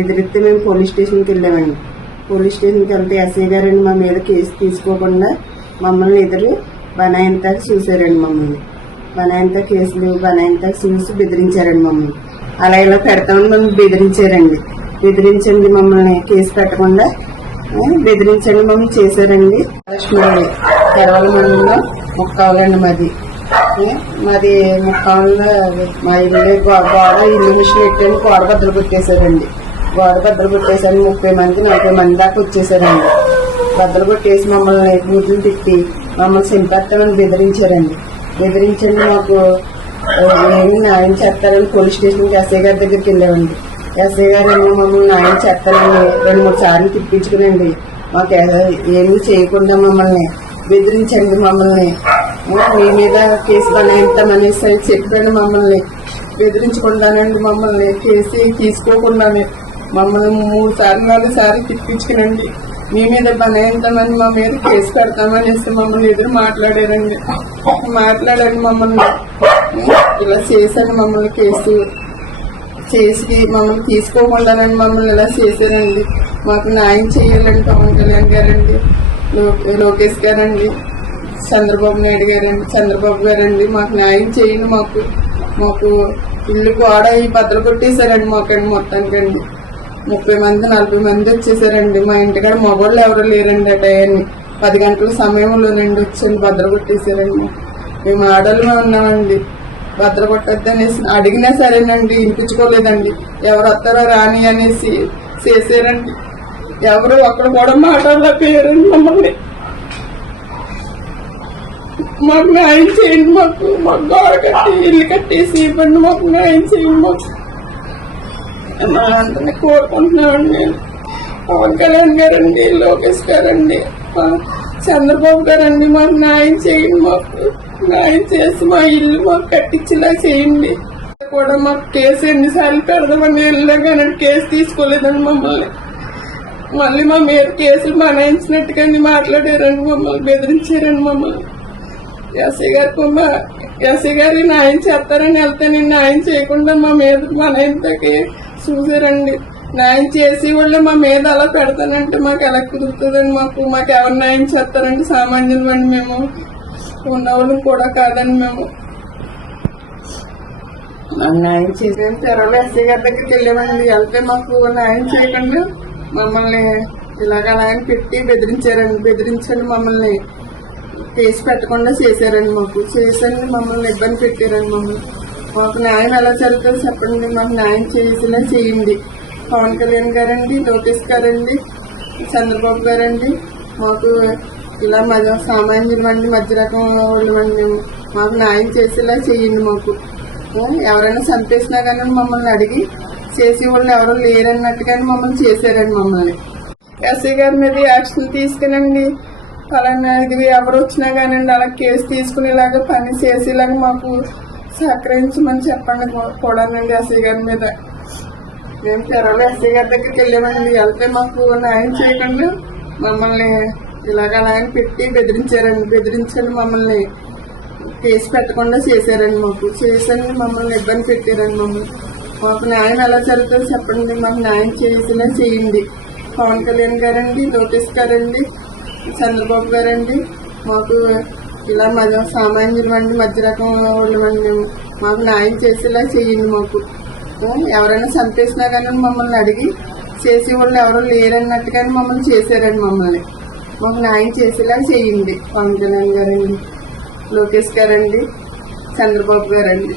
ఎదురెత్తి మేము పోలీస్ స్టేషన్కి వెళ్ళామండి. పోలీస్ స్టేషన్కి వెళ్తే ఎస్ఐ గారండి మా మీద కేసు తీసుకోకుండా మమ్మల్ని ఎదురు బనాయింతా చూసారండి మమ్మల్ని. బనాయింతా కేసులు బనాయింతా చూసి బెదిరించారండి మమ్మల్ని. అలా ఇలా పెడతామని మమ్మల్ని బెదిరించారండి. బెదిరించండి మమ్మల్ని కేసు పెట్టకుండా బెదిరించండి మమ్మల్ని చేశారండి. లక్ష్మణి తెరవల మండలంలో ముక్కావులండి మాది. మాది ముక్కావులో మా ఇల్లు గోడ ఇల్లు మిషన్ పెట్టాను గోడ బద్దలు కొట్టేశారండి. గోడ బద్దలు కొట్టేశారు. ముప్పై మంది నలభై మంది దాకా వచ్చేసారండి. బద్దలు కొట్టేసి మమ్మల్ని బూతులు తిట్టి మమ్మల్ని సింపేస్తామని బెదిరించారండి. బెదిరించండి మాకు. ఏమి న్యాయం చేస్తారని పోలీస్ స్టేషన్కి ఎస్ఐ గారి దగ్గరికి వెళ్ళామండి. ఎస్ఐ గారు ఏమో మమ్మల్ని న్యాయం చేస్తారని రెండు మూడు సార్లు తిప్పించుకునండి మాకు ఏమీ చేయకుండా మమ్మల్ని బెదిరించండి మమ్మల్ని. మీ మీద కేసు పనేస్తామనేసి చెప్పాను మమ్మల్ని. బెదిరించుకుంటానండి మమ్మల్ని. కేసు తీసుకోకుండానే మమ్మల్ని మూడు సార్లు నాలుగు సార్లు తిప్పించుకునండి మీ మీద బనాయిస్తామని మా మీద కేసు పెడతామనేసి మమ్మల్ని ఎదురు మాట్లాడారండి. మాట్లాడండి మమ్మల్ని. ఇలా చేశాను మమ్మల్ని కేసు. చేసి మమ్మల్ని తీసుకోకుండానండి మమ్మల్ని ఇలా చేశారండి. మాకు న్యాయం చేయాలండి పవన్ కళ్యాణ్ గారండి లో- లోకేష్ గారండి చంద్రబాబు నాయుడు గారండి చంద్రబాబు గారండి మాకు న్యాయం చేయండి మాకు. మాకు ఇల్లు గోడ ఈ బద్దలు కొట్టేశారండి మాకండి మొత్తానికండి. ముప్పై మంది నలభై మంది వచ్చేసారండి. మా ఇంటికాడ మగవాళ్ళు ఎవరు లేరండి ఆ టయాన్ని పది గంటల సమయంలోనండి వచ్చండి భద్ర కొట్టేశారండి మేము ఆడలు ఉన్నామండి. భద్ర కొట్టద్దు అనేసి అడిగినా సరేనండి వినిపించుకోలేదండి. ఎవరు వస్తారో రాని అనేసి చేసారండి ఎవరు ఒక్కడు కూడా మాట్లాడలేకపోయారండి మమ్మల్ని. మాకు న్యాయం చేయండి మాకు. మాకు గోడ కట్టి ఇల్లు కట్టేసి ఇవ్వండి మాకు. న్యాయం చేయండి మాకు. మా అందరినీ కోరుకుంటున్నామండి నేను పవన్ కళ్యాణ్ గారండి లోకేష్ గారండి చంద్రబాబు గారండి మాకు న్యాయం చేయండి మాకు న్యాయం చేసి మా ఇల్లు మాకు కట్టించేలా చేయండి. కూడా మాకు కేసు ఎన్నిసార్లు పెడదామని వెళ్ళినా కానీ కేసు తీసుకోలేదండి మమ్మల్ని. మళ్ళీ మా మీద కేసులు మనాయించినట్టుగా మాట్లాడారండి మమ్మల్ని బెదిరించారండి మమ్మల్ని. ఎస్ఐ గారికి మా ఎస్ఐ గారి న్యాయం చేస్తారని వెళ్తే నేను న్యాయం చేయకుండా మా మీద మా చూసారండి. న్యాయం చేసి వాళ్ళు మా మీద అలా పెడతానంటే మాకు ఎలా కుదురుతుందండి మాకు? మాకు ఎవరు న్యాయం చేస్తారండి సామాన్యులమండి మేము? ఉన్నవాళ్ళం కూడా కాదండి మేము. న్యాయం చేసేది తెరవలు. ఎస్ఐ గారి దగ్గరికి వెళ్ళామండి. వెళ్తే మాకు న్యాయం చేయకుండా మమ్మల్ని ఇలాగ అలాగని పెట్టి బెదిరించారండి. బెదిరించండి మమ్మల్ని. కేసు పెట్టకుండా చేశారండి మాకు. చేసండి మమ్మల్ని. ఇబ్బంది పెట్టారండి మమ్మల్ని. మాకు న్యాయం ఎలా జరుగుతుందో చెప్పండి. మాకు న్యాయం చేసేలా చేయండి. పవన్ కళ్యాణ్ గారండి లోకేష్ గారండి చంద్రబాబు గారండి మాకు ఇలా మధ్య సామాన్యులమండి మధ్య రకం వాళ్ళమండి మాకు న్యాయం చేసేలా చేయండి మాకు. ఎవరైనా చంపేసినా కానీ మమ్మల్ని అడిగి చేసే వాళ్ళు ఎవరు లేరన్నట్టుగానే మమ్మల్ని చేశారండి మమ్మల్ని. ఎస్ఐ గారి మీద యాక్షన్ తీసుకునండి. ఫలానా ఇది ఎవరు వచ్చినా కానండి అలా కేసు తీసుకునేలాగా పని చేసేలాగా మాకు సహకరించమని చెప్పండి కూడానండి ఎస్ఐ గారి మీద. మేము తెరవలో ఎస్ఐ గారి దగ్గరికి వెళ్ళామండి. వెళ్తే మాకు న్యాయం చేయకుండా మమ్మల్ని ఇలాగ న్యాయం పెట్టి బెదిరించారండి. బెదిరించండి మమ్మల్ని కేసు పెట్టకుండా చేశారండి మాకు. చేసండి మమ్మల్ని ఇబ్బంది పెట్టారండి మమ్మల్ని. మాకు న్యాయం ఎలా జరుగుతుందో చెప్పండి. మాకు న్యాయం చేసినా చేయండి. పవన్ కళ్యాణ్ గారండి లోకేష్ గారండి చంద్రబాబు గారండి మాకు ఇలా మన సామాన్యులు మంది మధ్య రకం వాళ్ళు మంది మాకు న్యాయం చేసేలా చేయండి మాకు. ఎవరైనా చంపేసినా కానీ మమ్మల్ని అడిగి చేసే వాళ్ళు ఎవరు లేరన్నట్టుగానే మమ్మల్ని చేశారండి మమ్మల్ని. మాకు న్యాయం చేసేలా చేయండి. పవన్ కళ్యాణ్ గారండి లోకేష్ గారండి చంద్రబాబు గారండి.